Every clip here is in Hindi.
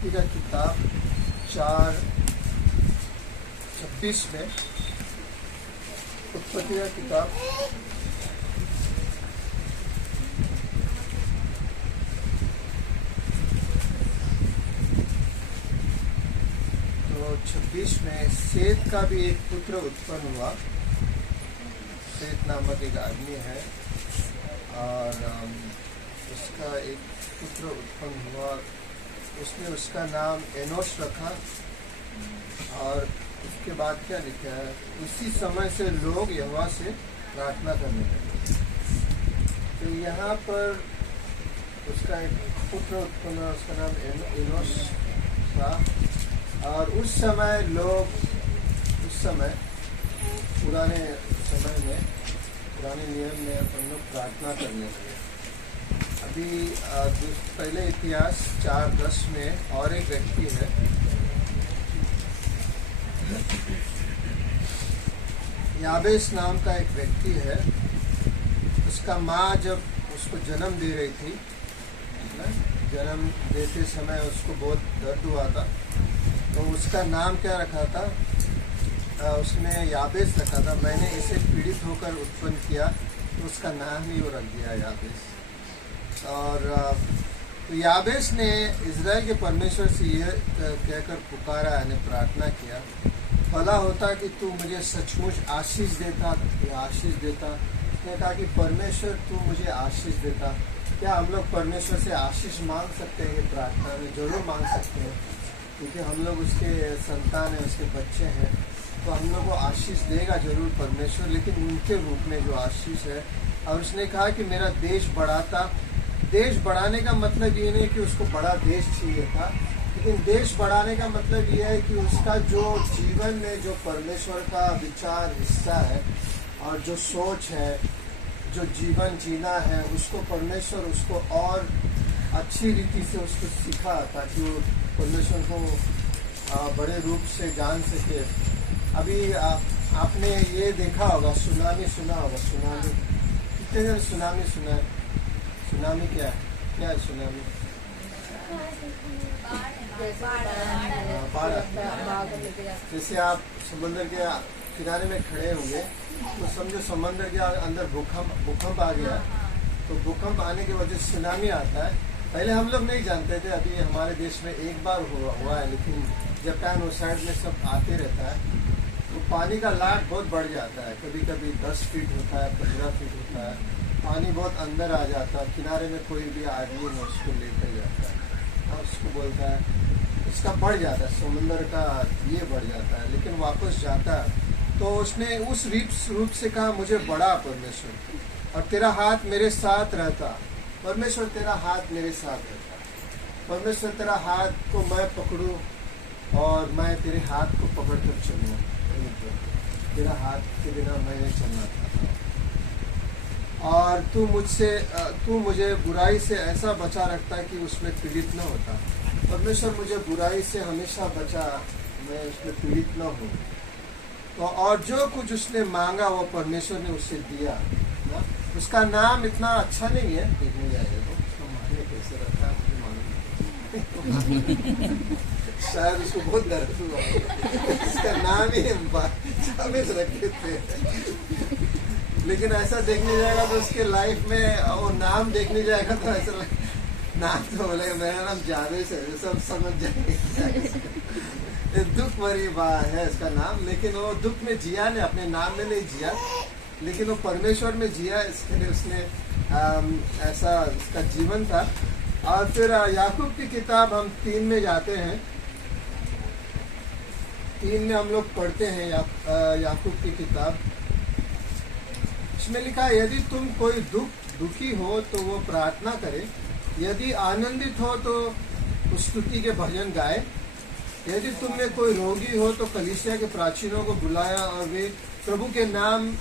उत्पत्ति का किताब 4:26 में, उत्पत्ति का किताब 26 में सेत का भी एक पुत्र उत्पन्न हुआ। सेत नामक एक आदमी है और उसका एक पुत्र उत्पन्न हुआ। उसने उसका नाम एनोश रखा। और उसके बाद क्या लिखा है, उसी समय से लोग यहोवा से प्रार्थना करने लगे। तो यहाँ पर उसका एक पुत्र उत्पन्न हुआ, उसका नाम एनोश था। और उस समय पुराने समय में, पुराने नियम में हम लोग प्रार्थना करने लगे। अभी पहले इतिहास 4:10 में और एक व्यक्ति है, याबेस नाम का एक व्यक्ति है। उसका माँ जब उसको जन्म दे रही थी, जन्म देते समय उसको बहुत दर्द हुआ था, तो उसका नाम क्या रखा था? उसने याबेस रखा था। मैंने इसे पीड़ित होकर उत्पन्न किया, तो उसका नाम ही वो रख दिया याबेस। और तो याबेस ने इज़राइल के परमेश्वर से यह कहकर पुकारा, यानी प्रार्थना किया, भला होता कि तू मुझे सचमुच आशीष देता या आशीष देता। उसने कहा कि परमेश्वर तू मुझे आशीष देता। क्या हम लोग परमेश्वर से आशीष मांग सकते हैं? प्रार्थना में जरूर मांग सकते हैं, क्योंकि हम लोग उसके संतान हैं, उसके बच्चे हैं। तो हम लोग को आशीष देगा जरूर परमेश्वर, लेकिन उनके रूप में जो आशीष है। और उसने कहा कि मेरा देश बढ़ाता। देश बढ़ाने का मतलब ये नहीं कि उसको बड़ा देश चाहिए था, लेकिन देश बढ़ाने का मतलब ये है कि उसका जो जीवन में जो परमेश्वर का विचार हिस्सा है और जो सोच है, जो जीवन जीना है, उसको परमेश्वर उसको और अच्छी रीति से उसको सिखा, ताकि वो परमेश्वर को बड़े रूप से जान सके। अभी आपने ये देखा होगा, सुनामी सुना होगा। सुनामी कितने जन सुनामी सुना है? सुनामी क्या है? सुनामी? जैसे आप समुद्र के किनारे में खड़े होंगे, तो समझो समुद्र के अंदर भूकंप आ गया। तो भूकंप आने की वजह से सुनामी आता है। पहले हम लोग नहीं जानते थे, अभी हमारे देश में एक बार हुआ है, लेकिन जापान उस साइड में सब आते रहता है। तो पानी का लाट बहुत बढ़ जाता है, कभी कभी 10 फीट होता है, 15 फीट होता है। पानी बहुत अंदर आ जाता है। किनारे में कोई भी आदमी है उसको लेकर जाता है और उसको बोलता है, इसका बढ़ जाता है, समुद्र का ये बढ़ जाता है, लेकिन वापस जाता है। तो उसने उस रूप से कहा, मुझे बड़ा परमेश्वर और तेरा हाथ मेरे साथ रहता। परमेश्वर तेरा हाथ मेरे साथ रहता। परमेश्वर तेरा हाथ को मैं पकड़ूं और मैं तेरे हाथ को पकड़ कर चलूँ। तेरा हाथ के बिना मैं नहीं चलना चाहता। और तू मुझे बुराई से ऐसा बचा रखता है कि उसमें पीड़ित न होता। परमेश्वर मुझे बुराई से हमेशा बचा, मैं उसमें पीड़ित न हूँ। तो और जो कुछ उसने मांगा वो परमेश्वर ने उसे दिया ना। उसका नाम इतना अच्छा नहीं है, देखने जाएगा तो उसको मांगने कैसे रखा है शायद उसको बहुत दर्द हुआ। इसका नाम ही रखे थे। लेकिन ऐसा देखने जाएगा तो उसके लाइफ में वो नाम देखने जाएगा तो ऐसा नाम तो बोलेगा मेरा नाम जावेस है, सब समझ जाएंगे। दुख भरी बात है इसका नाम, लेकिन वो दुख में जिया ने, अपने नाम में नहीं जिया, लेकिन वो परमेश्वर में जिया। इसके लिए उसने ऐसा इसका जीवन था। और फिर याकूब की किताब हम 3 में जाते हैं। 3 में हम लोग पढ़ते हैं याकूब की किताब। इसमें लिखा है, यदि तुम कोई दुखी हो तो वो प्रार्थना करे, यदि आनंदित हो तो स्तुति के भजन गाए। यदि तुम में कोई रोगी हो तो कलीसिया के प्राचीनों को बुलाया और वे प्रभु के नाम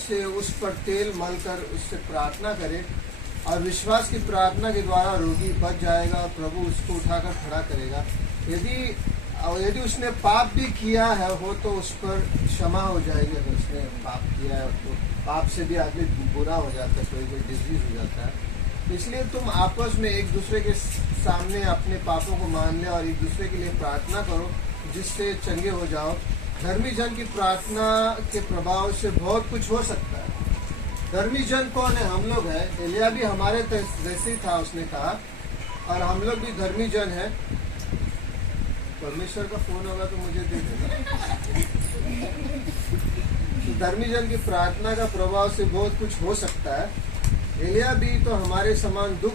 से उस पर तेल मलकर उससे प्रार्थना करे। और विश्वास की प्रार्थना के द्वारा रोगी बच जाएगा और प्रभु उसको उठाकर खड़ा करेगा। यदि उसने पाप भी किया है हो तो उस पर क्षमा हो जाएगी। अगर उसने पाप किया है तो पाप से भी आदमी बुरा हो जाता है, कोई डिजीज हो जाता है। इसलिए तुम आपस में एक दूसरे के सामने अपने पापों को मान ले और एक दूसरे के लिए प्रार्थना करो जिससे चंगे हो जाओ। धर्मी जन की प्रार्थना के प्रभाव से बहुत कुछ हो सकता है। धर्मी जन कौन है? हम लोग हैं। एलिया भी हमारे जैसे ही था, उसने कहा, और हम लोग भी धर्मी जन हैं। परमेश्वर का फोन होगा तो मुझे दे देना। तो धर्मी जन की प्रार्थना का प्रभाव से बहुत कुछ हो सकता है। एलिया भी तो हमारे समान दुख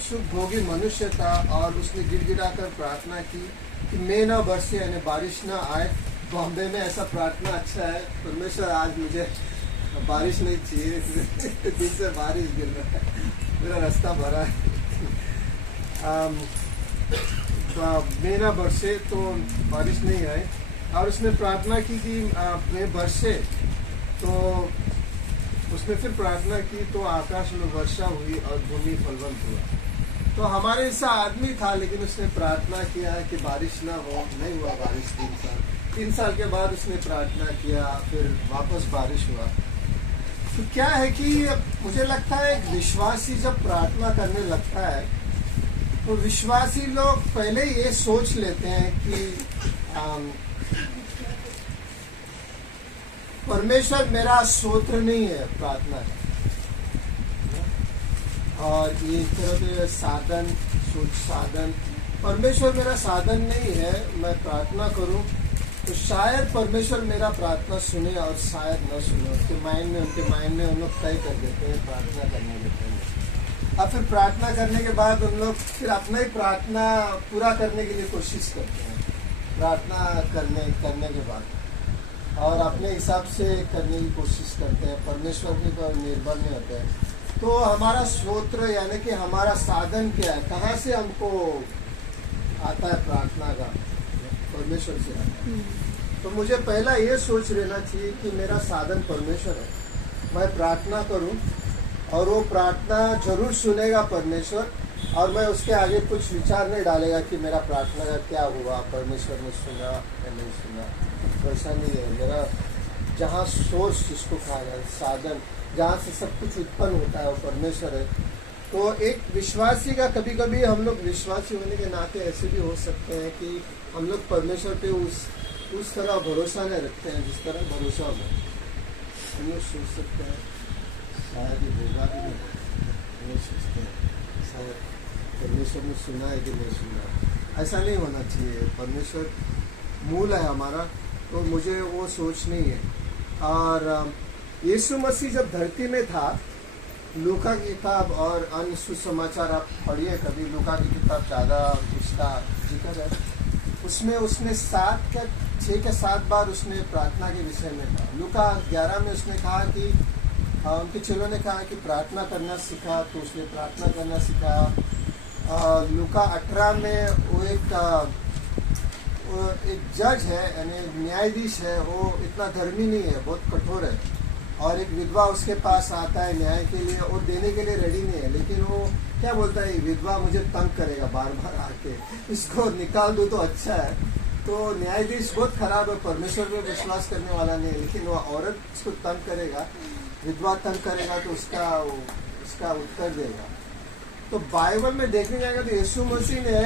सुख भोगी मनुष्य था और उसने गिड़गिड़ा कर प्रार्थना की कि मैं ना बरसे, यानी बारिश ना आए। बॉम्बे में ऐसा प्रार्थना अच्छा है, परमेश्वर आज मुझे बारिश नहीं चाहिए, दिन से बारिश गिर रहा है, मेरा रास्ता भरा है। मैं ना बरसे तो बारिश नहीं आए, और उसने प्रार्थना की कि मैं बरसे। तो उसने फिर प्रार्थना की तो आकाश में वर्षा हुई और भूमि फलवंत हुआ। तो हमारे जैसा आदमी था, लेकिन उसने प्रार्थना किया कि बारिश ना हो। नहीं हुआ बारिश 3 साल के बाद उसने प्रार्थना किया, फिर वापस बारिश हुआ। तो क्या है कि मुझे लगता है एक विश्वासी जब प्रार्थना करने लगता है तो विश्वासी लोग पहले ये सोच लेते हैं कि परमेश्वर मेरा स्तोत्र नहीं है प्रार्थना का, और ये तरह साधन परमेश्वर मेरा साधन नहीं है। मैं प्रार्थना करूं तो शायद परमेश्वर मेरा प्रार्थना सुने और शायद न सुने। उनके माइंड में उन लोग तय कर देते हैं प्रार्थना करने के पहले, और फिर प्रार्थना करने के बाद उन लोग फिर अपना ही प्रार्थना पूरा करने के लिए कोशिश करते हैं प्रार्थना करने के बाद, और अपने हिसाब से करने की कोशिश करते हैं, परमेश्वर के पर निर्भर नहीं होते हैं। तो हमारा स्तोत्र यानी कि हमारा साधन क्या है, कहाँ से हमको आता है प्रार्थना का? परमेश्वर से आता है। तो मुझे पहला ये सोच लेना चाहिए कि मेरा साधन परमेश्वर है। मैं प्रार्थना करूं और वो प्रार्थना जरूर सुनेगा परमेश्वर, और मैं उसके आगे कुछ विचार नहीं डालेगा कि मेरा प्रार्थना का क्या हुआ, परमेश्वर ने सुना या नहीं सुना। वैसा नहीं है। मेरा जहाँ सोर्स जिसको कहा जाए, साधन जहाँ से सब कुछ उत्पन्न होता है वो परमेश्वर है। तो एक विश्वासी का कभी कभी हम लोग विश्वासी होने के नाते ऐसे भी हो सकते हैं कि हम लोग परमेश्वर पे उस तरह भरोसा नहीं रखते हैं जिस तरह भरोसा हो। हम लोग सोच सकते हैं शायद ये होगा भी नहीं, हम लोग सोचते हैं शायद परमेश्वर ने सुना है कि नहीं सुना। ऐसा नहीं होना चाहिए। परमेश्वर मूल है हमारा, तो मुझे वो सोच नहीं है। और यीशु मसीह जब धरती में था, लूका की किताब और अन्य सुसमाचार आप पढ़िए कभी, लूका की किताब ज़्यादा उसका जिक्र है। उसमें उसने 6 के 7 बार उसने प्रार्थना के विषय में कहा। लूका 11 में उसने कहा कि उनके चेलों ने कहा कि प्रार्थना करना सीखा, तो उसने प्रार्थना करना सीखा। लूका 18 में वो एक जज है, यानी न्यायाधीश है, वो इतना धर्मी नहीं है, बहुत कठोर है, और एक विधवा उसके पास आता है न्याय के लिए, और देने के लिए रेडी नहीं है, लेकिन वो क्या बोलता है, विधवा मुझे तंग करेगा बार बार आके, इसको निकाल दो तो अच्छा है। तो न्यायाधीश बहुत खराब है, परमेश्वर पे विश्वास करने वाला नहीं है, लेकिन वो औरत इसको तंग करेगा, विधवा तंग करेगा, तो उसका उत्तर देगा। तो बाइबल में देखने जाएगा तो यीशु मसीह ने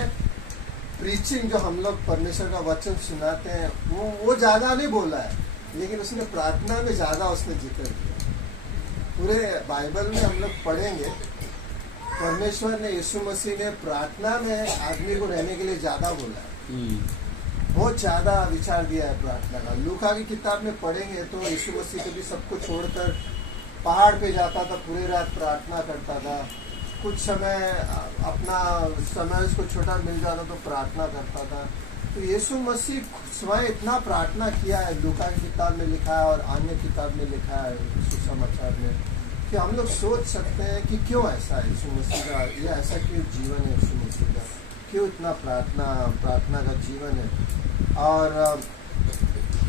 प्रीचिंग, जो हम लोग परमेश्वर का वचन सुनाते हैं, वो ज़्यादा नहीं बोला है, लेकिन उसने प्रार्थना में ज़्यादा उसने जिक्र किया। पूरे बाइबल में हम लोग पढ़ेंगे, परमेश्वर ने, यीशु मसीह ने प्रार्थना में आदमी को रहने के लिए ज़्यादा बोला है, बहुत ज़्यादा विचार दिया है प्रार्थना का। लूका की किताब में पढ़ेंगे तो यीशु मसीह कभी सबको छोड़कर पहाड़ पे जाता था, पूरी रात प्रार्थना करता था, कुछ समय अपना समय उसको छोटा मिल जाता तो प्रार्थना करता था। तो यीशु मसीह स्वयं इतना प्रार्थना किया है, लूका की किताब में लिखा है और अन्य किताब में लिखा है सुसमाचार में, कि हम लोग सोच सकते हैं कि क्यों ऐसा है यीशु मसीह का, यह ऐसा क्यों जीवन है यीशु मसीह का, क्यों इतना प्रार्थना का जीवन है। और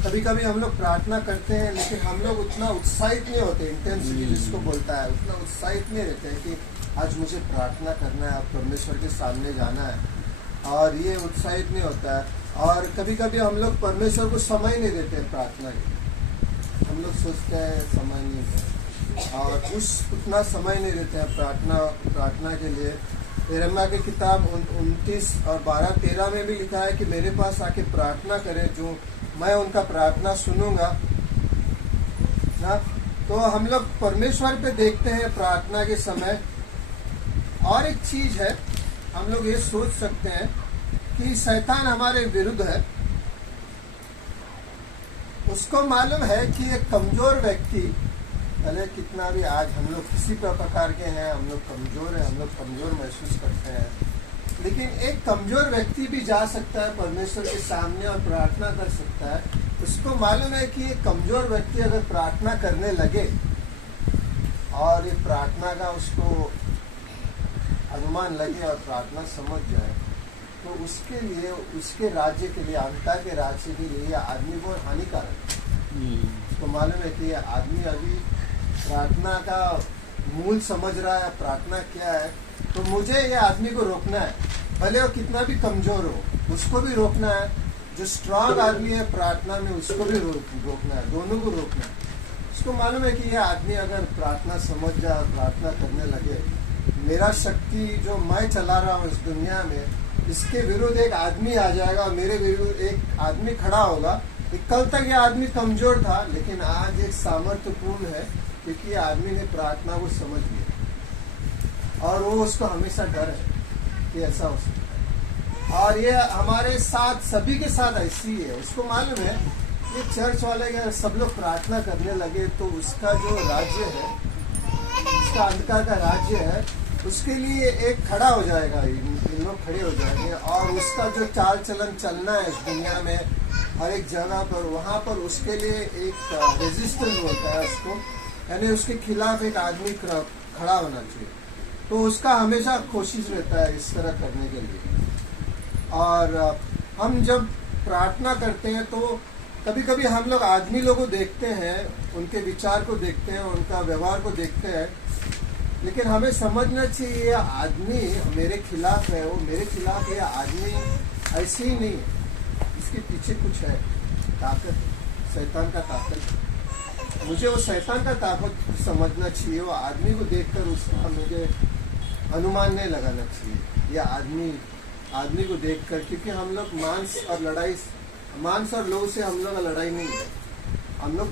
कभी कभी हम लोग प्रार्थना करते हैं, लेकिन हम लोग उतना उत्साहित नहीं होते, इंटेंसिटी जिसको बोलता है, उतना उत्साहित नहीं रहते हैं कि आज मुझे प्रार्थना करना है, परमेश्वर के सामने जाना है, और ये उत्साहित नहीं होता है। और कभी कभी हम लोग परमेश्वर को समय नहीं देते हैं प्रार्थना के, हम लोग सोचते हैं समय नहीं है, और उतना समय नहीं देते हैं प्रार्थना के लिए। यिर्मयाह की किताब 29 और 12-13 में भी लिखा है कि मेरे पास आके प्रार्थना करें, जो मैं उनका प्रार्थना सुनूंगा ना। तो हम लोग परमेश्वर पे देखते हैं प्रार्थना के समय। और एक चीज है, हम लोग ये सोच सकते हैं कि शैतान हमारे विरुद्ध है। उसको मालूम है कि एक कमजोर व्यक्ति, भले कितना भी आज हम लोग किसी प्रकार के हैं, हम लोग कमजोर हैं, हम लोग कमजोर महसूस करते हैं, लेकिन एक कमजोर व्यक्ति भी जा सकता है परमेश्वर के सामने और प्रार्थना कर सकता है। उसको मालूम है कि एक कमजोर व्यक्ति अगर प्रार्थना करने लगे और ये प्रार्थना का उसको अनुमान लगे और प्रार्थना समझ जाए, तो उसके लिए, उसके राज्य के लिए, अंता के राज्य के लिए यह आदमी बहुत हानिकारक है। उसको मालूम है कि यह आदमी अभी प्रार्थना का मूल समझ रहा है, प्रार्थना क्या है, तो मुझे ये आदमी को रोकना है, भले वो कितना भी कमजोर हो, उसको भी रोकना है। जो स्ट्रांग आदमी है प्रार्थना में, उसको भी रोकना है, दोनों को रोकना है। उसको मालूम है कि ये आदमी अगर प्रार्थना समझ जाए, प्रार्थना करने लगे, मेरा शक्ति जो मैं चला रहा हूँ इस दुनिया में, इसके विरुद्ध एक आदमी आ जाएगा और मेरे विरुद्ध एक आदमी खड़ा होगा। कल तक ये आदमी कमजोर था, लेकिन आज एक सामर्थ्यपूर्ण है, क्योंकि आदमी ने प्रार्थना को समझ लिया और वो उसको हमेशा डर है कि ऐसा हो सकता है। और ये हमारे साथ, सभी के साथ ऐसी है। उसको मालूम है ये चर्च वाले अगर सब लोग प्रार्थना करने लगे तो उसका जो राज्य है, उसका अंधकार का राज्य है, उसके लिए एक खड़ा हो जाएगा, इन लोग खड़े हो जाएंगे और उसका जो चाल चलन चलना है इस दुनिया में हर एक जगह पर, वहाँ पर उसके लिए एक रेजिस्टेंस होता है उसको, यानी उसके खिलाफ एक आदमी खड़ा होना चाहिए। तो उसका हमेशा कोशिश रहता है इस तरह करने के लिए। और हम जब प्रार्थना करते हैं तो कभी कभी हम लोग आदमी लोगों को देखते हैं, उनके विचार को देखते हैं, उनका व्यवहार को देखते हैं, लेकिन हमें समझना चाहिए ये आदमी मेरे खिलाफ है, वो मेरे खिलाफ है, आदमी ऐसे ही नहीं है, इसके पीछे कुछ है, ताकत, शैतान का ताकत। मुझे वो शैतान का ताकत समझना चाहिए। वो आदमी को देखकर उसका मुझे अनुमान नहीं लगाना चाहिए, या आदमी को देखकर, क्योंकि हम लोग मांस और लोह से हम लोग लड़ाई नहीं है। हम लोग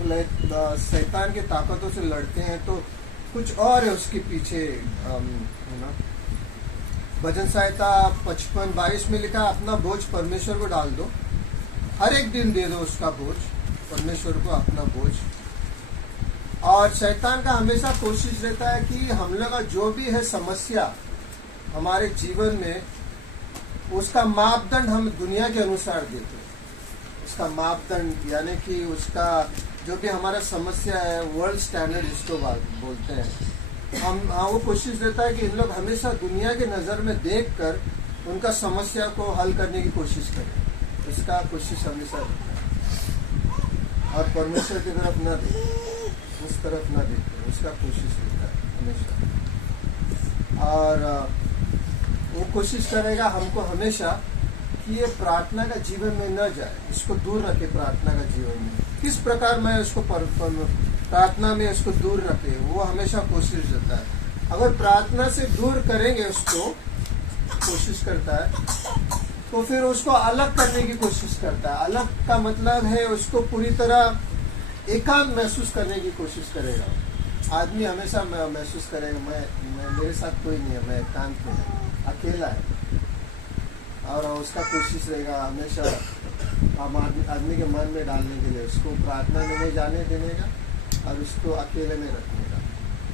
शैतान के ताकतों से लड़ते हैं, तो कुछ और है उसके पीछे, है ना। भजन संहिता 55-22 में लिखा, अपना बोझ परमेश्वर को डाल दो, हर एक दिन दे दो उसका बोझ, परमेश्वर को अपना बोझ। और शैतान का हमेशा कोशिश रहता है कि हम लोग का जो भी है समस्या हमारे जीवन में, उसका मापदंड हम दुनिया के अनुसार देते हैं। उसका मापदंड यानी कि उसका जो भी हमारा समस्या है, वर्ल्ड स्टैंडर्ड जिसको बोलते हैं, वो कोशिश रहता है कि इन लोग हमेशा दुनिया के नज़र में देखकर उनका समस्या को हल करने की कोशिश करें। इसका कोशिश हमेशा रहता है, और परमेश्वर की तरफ ना देखें, उस तरफ ना देखें, उसका कोशिश रहता है हमेशा। और वो कोशिश करेगा हमको हमेशा कि ये प्रार्थना का जीवन में न जाए, इसको दूर रखे प्रार्थना का जीवन में। किस प्रकार मैं उसको प्रार्थना में उसको दूर रखे, वो हमेशा कोशिश रहता है। अगर प्रार्थना से दूर करेंगे उसको, कोशिश करता है, तो फिर उसको अलग करने की कोशिश करता है। अलग का मतलब है उसको पूरी तरह एकांत महसूस करने की कोशिश करेगा। आदमी हमेशा महसूस करेगा मैं मेरे साथ कोई नहीं है, मैं एकांत में है, अकेला है। और उसका कोशिश रहेगा हमेशा आदमी के मन में डालने के लिए, उसको प्रार्थना में नहीं जाने देने का और उसको अकेले में रखने का,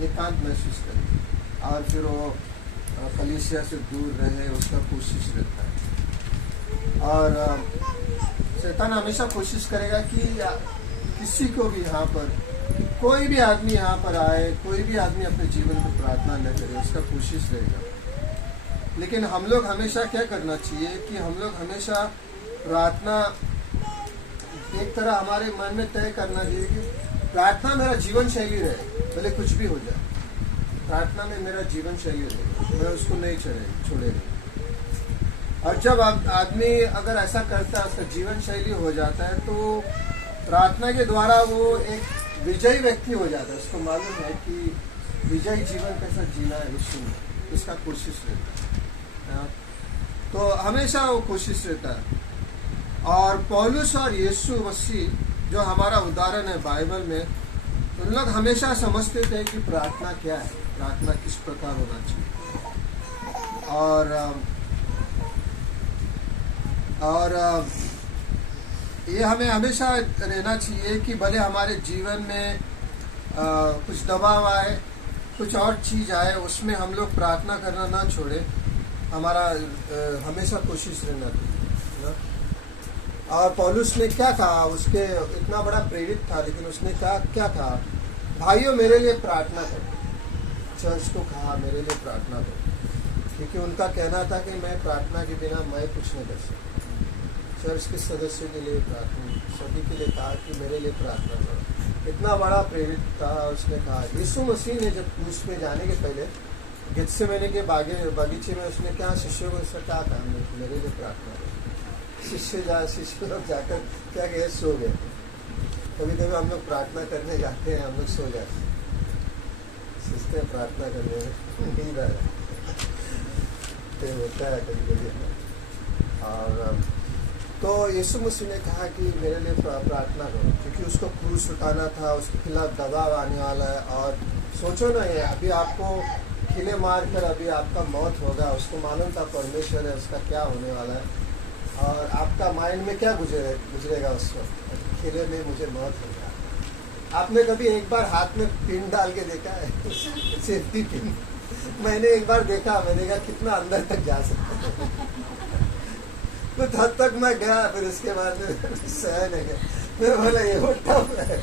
एकांत महसूस करेगा। और फिर वो कलीसिया से दूर रहे, उसका कोशिश रहता है। और शैतान हमेशा कोशिश करेगा कि किसी को भी यहाँ पर, कोई भी आदमी यहाँ पर आए, कोई भी आदमी अपने जीवन में प्रार्थना न करे, उसका कोशिश रहेगा। लेकिन हम लोग हमेशा क्या करना चाहिए कि हम लोग हमेशा प्रार्थना एक तरह हमारे मन में तय करना चाहिए कि प्रार्थना मेरा जीवन शैली रहे, भले कुछ भी हो जाए, प्रार्थना में मेरा जीवन शैली रहे, मैं उसको नहीं छोड़ेगा। और जब आदमी अगर ऐसा करता है, उसका जीवन शैली हो जाता है, तो प्रार्थना के द्वारा वो एक विजयी व्यक्ति हो जाता है। उसको मालूम है कि विजयी जीवन कैसा जीना है विश्व में, उसका कोशिश रहता है। हाँ, तो हमेशा वो कोशिश रहता है। और पौलुस और यीशु मसीह जो हमारा उदाहरण है बाइबल में, उन लोग हमेशा समझते थे कि प्रार्थना क्या है, प्रार्थना किस प्रकार होना चाहिए। और ये हमें हमेशा रहना चाहिए कि भले हमारे जीवन में कुछ दबाव आए, कुछ और चीज़ आए, उसमें हम लोग प्रार्थना करना ना छोड़े, हमारा हमेशा कोशिश रहना चाहिए। और पौलुस ने क्या कहा, उसके इतना बड़ा प्रेरित था, लेकिन उसने कहा क्या कहा, भाइयों मेरे लिए प्रार्थना करो। चर्च को कहा मेरे लिए प्रार्थना करो, क्योंकि उनका कहना था कि मैं प्रार्थना के बिना मैं कुछ नहीं कर सकता। चर्च के सदस्यों के लिए प्रार्थना, सभी के लिए कहा कि मेरे लिए प्रार्थना करो। इतना बड़ा प्रेरित था। उसने कहा, यीशु मसीह ने जब क्रूस पे जाने के पहले गेत्सेमनी के बगीचे में उसने क्या शिष्यों को क्या कहा, मेरे लिए प्रार्थना करो। शिष्य लोग जाकर क्या कहे, सो गए। कभी कभी हम लोग प्रार्थना करने जाते हैं, हम लोग सो जाते हैं, सोचते हैं प्रार्थना करने में नींद आ जाए, होता है कभी कभी। और तो यीशु मसीह ने कहा कि मेरे लिए प्रार्थना करो, क्योंकि उसको क्रूस उठाना था, उसके खिलाफ दबाव आने वाला है। और सोचो ना, ये अभी आपको खिले मार कर अभी आपका मौत होगा, उसको मालूम था परमेश्वर है, उसका क्या होने वाला है। और आपका माइंड में क्या गुजरेगा उस वक्त, खिले में मुझे मौत होगा। आपने कभी एक बार हाथ में पिन डाल के देखा है, सेफ्टी पिन? मैंने एक बार देखा, मैंने कहा कितना अंदर तक जा सकता है। तो तब तक मैं गया, फिर उसके बाद सह नहीं गया, मैं बोला ये वो टफ है।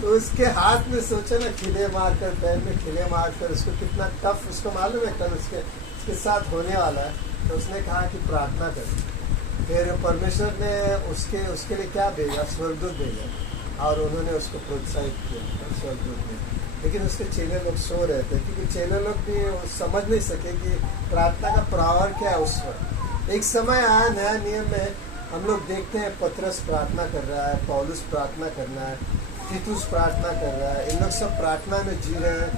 तो उसके हाथ में सोचा ना, खिले मारकर, पैर में खिले मारकर, उसको कितना टफ, उसको मालूम है कल उसके साथ होने वाला है। तो उसने कहा कि प्रार्थना कर। फिर परमेश्वर ने उसके लिए क्या भेजा, स्वर्गदूत भेजा, और उन्होंने उसको प्रोत्साहित किया स्वर्गदूत ने। लेकिन उसके चेले लोग सो रहे थे, क्योंकि चेले लोग भी समझ नहीं सके कि प्रार्थना का पावर क्या है। उस वक्त एक समय आया नया नियम में, हम लोग देखते हैं पतरस प्रार्थना कर रहा है, पौलुस प्रार्थना कर रहा है, तीतुस प्रार्थना कर रहा है। इन लोग सब प्रार्थना में जी रहे हैं,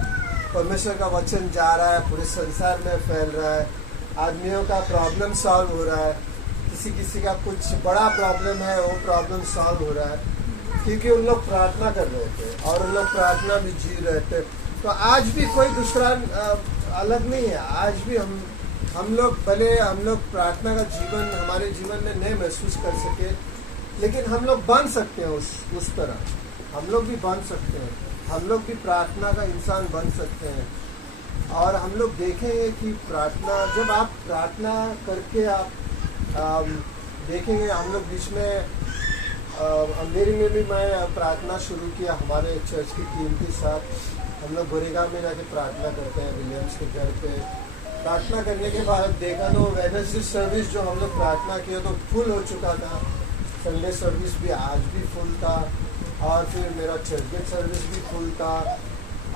परमेश्वर का वचन जा रहा है, पूरे संसार में फैल रहा है, आदमियों का प्रॉब्लम सॉल्व हो रहा है, किसी का कुछ बड़ा प्रॉब्लम है, वो प्रॉब्लम सॉल्व हो रहा है, क्योंकि उन लोग प्रार्थना कर रहे थे और उन लोग प्रार्थना में जी रहे थे। तो आज भी कोई दूसरा अलग नहीं है। आज भी हम लोग भले हम लोग प्रार्थना का जीवन हमारे जीवन में नहीं महसूस कर सके, लेकिन हम लोग बन सकते हैं उस तरह। हम लोग भी बन सकते हैं, हम लोग भी प्रार्थना का इंसान बन सकते हैं। और हम लोग देखेंगे कि प्रार्थना, जब आप प्रार्थना करके आप देखेंगे, हम लोग बीच में अंधेरी में भी मैं प्रार्थना शुरू किया हमारे चर्च की टीम के साथ। हम लोग गोरेगांव में जाके प्रार्थना करते हैं, विलियम्स के घर पे। प्रार्थना करने के बाद देखा तो वेडनेसडे सर्विस जो हम लोग प्रार्थना किया तो फुल हो चुका था। संडे सर्विस भी आज भी फुल था, और फिर मेरा चर्चगेट सर्विस भी फुल था।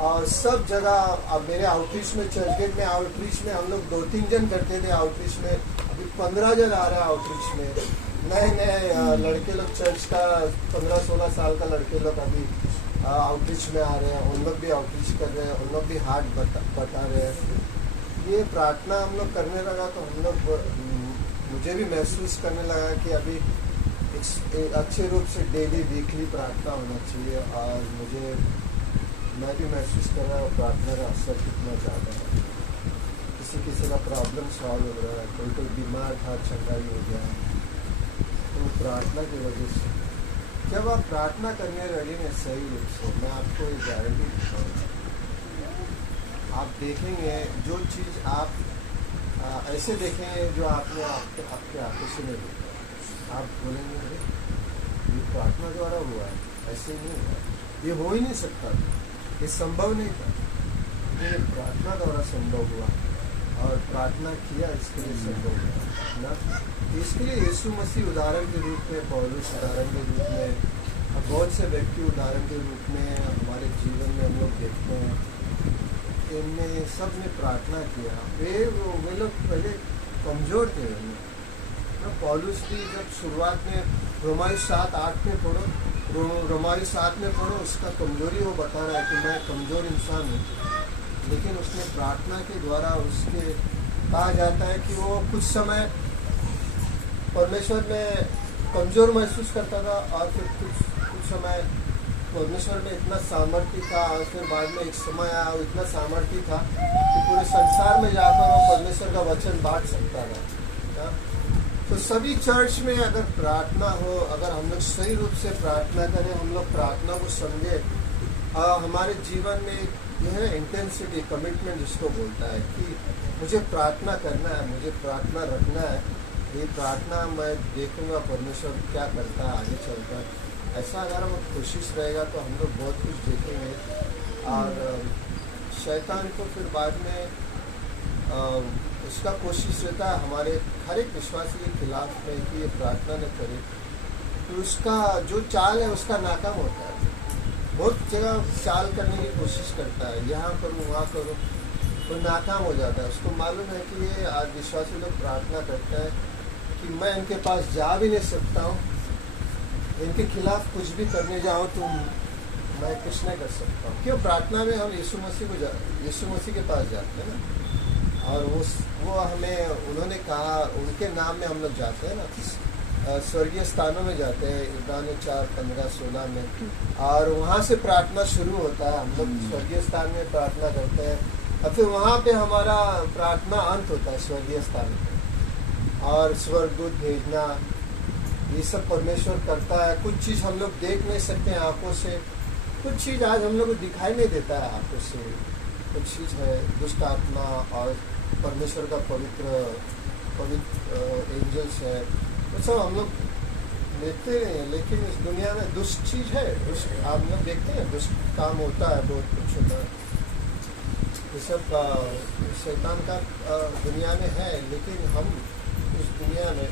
और सब जगह अब मेरे आउटरीच में, चर्चगेट में आउटरीच में हम लोग 2-3 जन करते थे आउटरीच में, अभी 15 जन आ रहा है आउटरीच में। नए लड़के लोग, चर्च का 15-16 साल का लड़के लोग अभी आउटरीच में आ रहे हैं, उन लोग भी आउटरीच कर रहे हैं, उन लोग भी हार्ट बता रहे हैं। ये प्रार्थना हम लोग करने लगा तो हम लोग, मुझे भी महसूस करने लगा कि अभी एक अच्छे रूप से डेली वीकली प्रार्थना होना चाहिए। और मैं भी महसूस कर रहा हूँ प्रार्थना का असर कितना ज़्यादा है। किसी का प्रॉब्लम सॉल्व हो रहा है, कोई बीमार था, चंगाई हो गया, तो प्रार्थना की वजह से। जब आप प्रार्थना करने लगेंगे सही रूप से, मैं आपको एक गारंटी देता हूँ, आप देखेंगे जो चीज़ आप ऐसे देखेंगे जो आपने आपके आंखों से नहीं देखा। आप बोलेंगे ये प्रार्थना द्वारा हुआ है, ऐसे नहीं हुआ, ये हो ही नहीं सकता, ये संभव नहीं था। ये प्रार्थना द्वारा संभव हुआ, और प्रार्थना किया इसके लिए संभव हुआ ना। इसके लिए यीशु मसीह उदाहरण के रूप में, पौलुस उदाहरण के रूप में, बहुत से व्यक्ति उदाहरण के रूप में हमारे जीवन में हम लोग देखते हैं। इनने सब ने प्रार्थना किया। वे लोग पहले कमज़ोर थे। पौलुस की जब शुरुआत में रोमाई 7:8 में पढ़ो, रोमाई 7 में पढ़ो, उसका कमज़ोरी वो बता रहा है कि मैं कमज़ोर इंसान हूँ, लेकिन उसने प्रार्थना के द्वारा उसके कहा जाता है कि वो कुछ समय परमेश्वर में कमज़ोर महसूस करता था और फिर कुछ समय परमेश्वर में इतना सामर्थ्य था, और फिर बाद में एक समय आया वो इतना सामर्थ्य था कि पूरे संसार में जाकर वो परमेश्वर का वचन बांट सकता था। तो सभी चर्च में अगर प्रार्थना हो, अगर हम लोग सही रूप से प्रार्थना करें, हम लोग प्रार्थना को समझे, हमारे जीवन में यह इंटेंसिटी, कमिटमेंट जिसको बोलता है कि मुझे प्रार्थना करना है, मुझे प्रार्थना रखना है, ये प्रार्थना मैं देखूंगा परमेश्वर क्या करता है आगे चलकर, ऐसा अगर हम कोशिश रहेगा तो हम लोग बहुत कुछ देखेंगे। और शैतान को फिर बाद में उसका कोशिश रहता है हमारे हर एक विश्वासी के खिलाफ में कि ये प्रार्थना न करे, तो उसका जो चाल है उसका नाकाम होता है। बहुत जगह चाल करने की कोशिश करता है, यहाँ करूँ वहाँ करूँ, तो नाकाम हो जाता है। उसको मालूम है कि ये आज विश्वासी लोग प्रार्थना करते हैं कि मैं इनके पास जा भी नहीं सकता हूँ, इनके खिलाफ कुछ भी करने जाऊँ तो मैं कुछ नहीं कर सकता हूँ। क्यों? प्रार्थना में हम यीशु मसीह के पास जाते हैं ना, और वो हमें उन्होंने कहा, उनके नाम में हम लोग जाते हैं ना, स्वर्गीय स्थानों में जाते हैं, इब्रानियों 4:15-16 में, और वहाँ से प्रार्थना शुरू होता है। हम लोग स्वर्गीय स्थान में प्रार्थना करते हैं और फिर वहाँ पे हमारा प्रार्थना अंत होता है स्वर्गीय स्थान में। और स्वर्गदूत भेजना, ये सब परमेश्वर करता है। कुछ चीज़ हम लोग देख नहीं सकते हैं आँखों से, कुछ चीज़ आज हम लोग को दिखाई नहीं देता है आँखों से, कुछ चीज़ है दुष्ट आत्मा और परमेश्वर का पवित्र एंजल्स है, वो सब हम लोग देखते नहीं हैं। लेकिन इस दुनिया में दुष्ट चीज़ है, दुष्ट हम लोग देखते हैं, दुष्ट काम होता है बहुत कुछ होता है, ये सब शैतान का दुनिया में है। लेकिन हम उस दुनिया में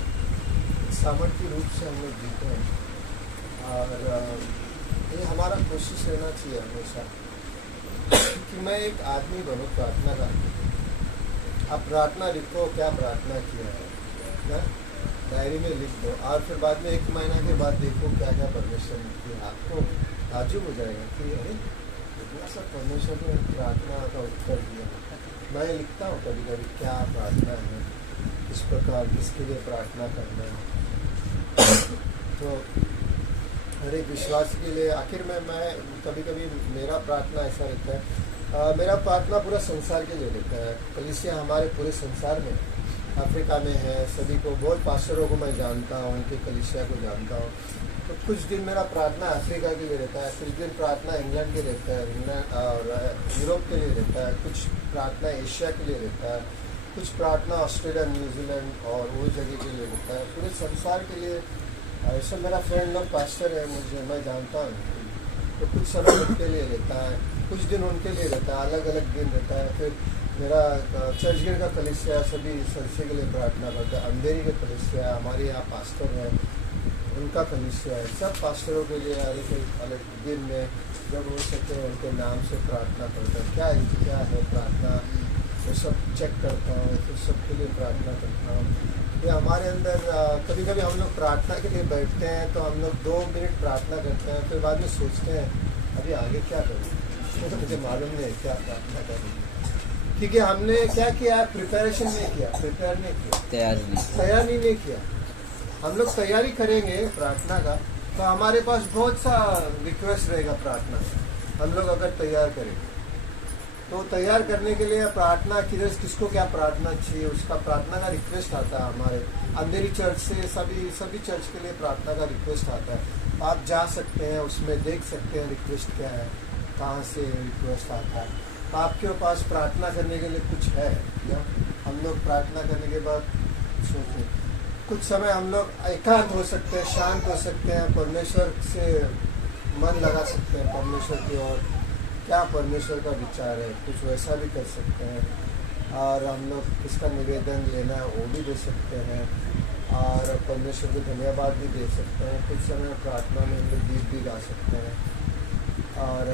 सामर्थ्य रूप से हम लोग जीते हैं। और ये हमारा कोशिश रहना चाहिए हमेशा कि मैं एक आदमी बनूँ प्रार्थना का। आप प्रार्थना लिखो, क्या प्रार्थना किया है ना, डायरी में लिख दो, और फिर बाद में 1 महीना के बाद देखो क्या क्या परमेश्वर ने किया। आपको ताज्जुब हो जाएगा कि अरे इतना सा परमेश्वर ने प्रार्थना का उत्तर दिया। मैं लिखता हूँ कभी कभी क्या प्रार्थना है, किस प्रकार किसके लिए प्रार्थना करना है। तो हर एक विश्वास के लिए आखिर में मैं कभी कभी मेरा प्रार्थना ऐसा रहता है, मेरा प्रार्थना पूरा संसार के लिए रहता है। कलीसिया हमारे पूरे संसार में, अफ्रीका में है, सभी को, बहुत पास्टरों को मैं जानता हूँ, उनके कलीसिया को जानता हूँ। तो कुछ दिन मेरा प्रार्थना अफ्रीका के लिए रहता है, कुछ दिन प्रार्थना इंग्लैंड के रहता है, इंग्लैंड और यूरोप के लिए रहता है, कुछ प्रार्थना एशिया के लिए रहता है, कुछ प्रार्थना ऑस्ट्रेलिया, न्यूजीलैंड और वो जगह के लिए रहता है, पूरे संसार के लिए। ऐसा मेरा फ्रेंड लोग पास्टर है, मैं जानता हूँ, तो कुछ समय उनके लिए रहता है, कुछ दिन उनके लिए रहता है, अलग अलग दिन रहता है। फिर मेरा चर्चगेट का कलीसिया सभी सदस्य के लिए प्रार्थना करता है, अंधेरी का कलीसिया, हमारे यहाँ पास्टर है उनका कलीसिया है, सब पास्टरों के लिए अलग दिन में जब हो सके उनके नाम से प्रार्थना करता है। क्या है प्रार्थना, वो सब चेक करता हूँ, फिर सबके लिए प्रार्थना करता हूँ। ये हमारे अंदर कभी कभी हम लोग प्रार्थना के लिए बैठते हैं तो हम लोग 2 मिनट प्रार्थना करते हैं, फिर बाद में सोचते हैं अभी आगे क्या करूँ, तो मुझे मालूम नहीं क्या प्रार्थना करूँ, क्योंकि हमने क्या किया, प्रिपरेशन नहीं किया, प्रिपेयर नहीं किया, तैयारी नहीं किया। हम लोग तैयारी करेंगे प्रार्थना का तो हमारे पास बहुत सा रिक्वेस्ट रहेगा प्रार्थना, हम लोग अगर तैयार करेंगे तो तैयार करने के लिए प्रार्थना किसको क्या प्रार्थना चाहिए, उसका प्रार्थना का रिक्वेस्ट आता है। हमारे अंधेरी चर्च से सभी चर्च के लिए प्रार्थना का रिक्वेस्ट आता है। आप जा सकते हैं, उसमें देख सकते हैं रिक्वेस्ट क्या है, कहाँ से रिक्वेस्ट आता है। तो आपके पास प्रार्थना करने के लिए कुछ है या? हम लोग प्रार्थना करने के बाद सोचें, कुछ समय हम लोग एकांत हो सकते हैं, शांत हो सकते हैं, परमेश्वर से मन लगा सकते हैं, परमेश्वर की ओर क्या परमेश्वर का विचार है, कुछ वैसा भी कर सकते हैं। और हम लोग किसका निवेदन लेना है वो भी दे सकते हैं, और परमेश्वर को धन्यवाद भी दे सकते हैं। कुछ समय प्रार्थना में हम लोग गीत भी गा सकते हैं, और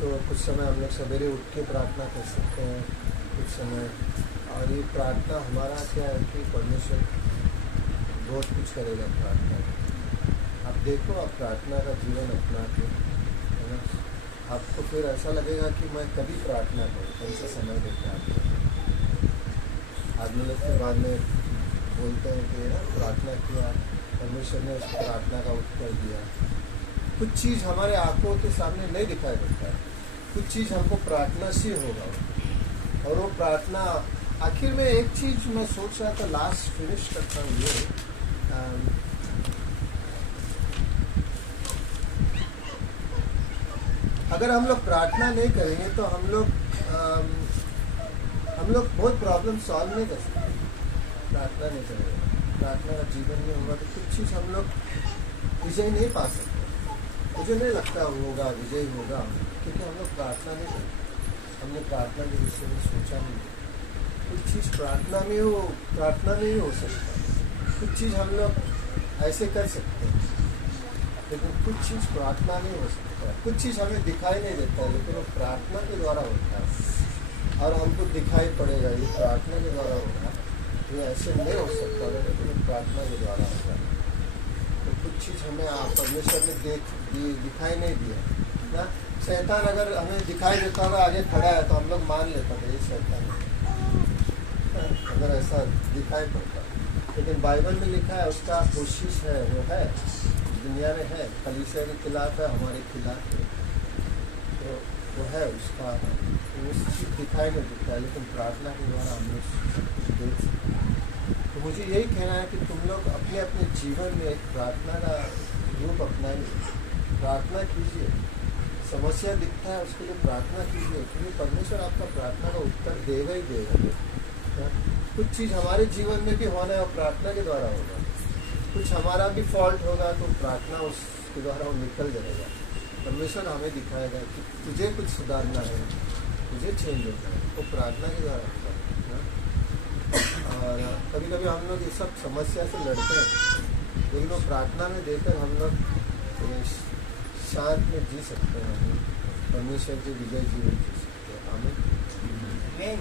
तो कुछ समय हम लोग सवेरे उठ के प्रार्थना कर सकते हैं कुछ समय। और ये प्रार्थना हमारा क्या है कि परमेश्वर बहुत कुछ करेगा प्रार्थना। आप देखो, आप प्रार्थना का जीवन अपना के, है ना, आपको फिर ऐसा लगेगा कि मैं कभी प्रार्थना करूँ, कौन सा समय देता है आपको। आदमी लोग के बाद में बोलते हैं कि ना प्रार्थना किया, परमेश्वर ने उस प्रार्थना का उत्तर दिया। कुछ चीज़ हमारे आंखों के सामने नहीं दिखाई देता है, कुछ चीज़ हमको प्रार्थना से होगा, और वो प्रार्थना आखिर में एक चीज़ मैं सोच रहा था, लास्ट फिनिश करता हूँ ये, अगर हम लोग प्रार्थना नहीं करेंगे तो हम लोग बहुत प्रॉब्लम सॉल्व नहीं कर सकते। प्रार्थना नहीं करेंगे, प्रार्थना का जीवन में होगा तो कुछ चीज़ हम लोग विजय नहीं पा सकते। मुझे नहीं लगता होगा विजय होगा, क्योंकि हम लोग प्रार्थना नहीं करते, हमने प्रार्थना के विषय में सोचा नहीं। कुछ चीज़ प्रार्थना में हो सकता, कुछ चीज़ हम लोग ऐसे कर सकते हैं, लेकिन कुछ चीज़ प्रार्थना नहीं हो सकता। कुछ चीज़ हमें दिखाई नहीं देता है, लेकिन वो प्रार्थना के द्वारा होता है, और हमको दिखाई पड़ेगा ये प्रार्थना के द्वारा होगा। ये ऐसे नहीं हो सकता, लेकिन वो प्रार्थना के द्वारा होगा। तो कुछ चीज़ हमें परमेश्वर ने दिखाई नहीं दिया ना। शैतान अगर हमें दिखाई देता था आगे खड़ा है तो हम लोग मान लेते थे ये शैतान है, अगर ऐसा दिखाई पड़ता। लेकिन बाइबल में लिखा है उसका कोशिश है, वो है दुनिया में है, कलीसिया के खिलाफ है, हमारे खिलाफ है, तो वो है उसका, उस चीज़ दिखाई नहीं देता है, लेकिन प्रार्थना के द्वारा हम लोग देख सकते हैं। तो मुझे यही कहना है कि तुम लोग अपने अपने जीवन में एक प्रार्थना का रूप अपनाइए, प्रार्थना कीजिए। समस्या दिखता है उसके लिए प्रार्थना कीजिए, क्योंकि परमेश्वर आपका प्रार्थना का उत्तर देगा ही देगा। कुछ चीज़ हमारे जीवन में भी होना है और प्रार्थना के द्वारा होगा, कुछ हमारा भी फॉल्ट होगा तो प्रार्थना उसके द्वारा वो निकल जाएगा। परमेश्वर हमें दिखाएगा कि तुझे कुछ सुधारना है, तुझे चेंज होना है, वो प्रार्थना के द्वारा होगा। और कभी कभी हम लोग ये सब समस्या से लड़ते हैं, लेकिन वो प्रार्थना में देकर हम लोग शांत में जी सकते हैं, परमेश्वर के विजय जीवन जी सकते हैं। आमीन।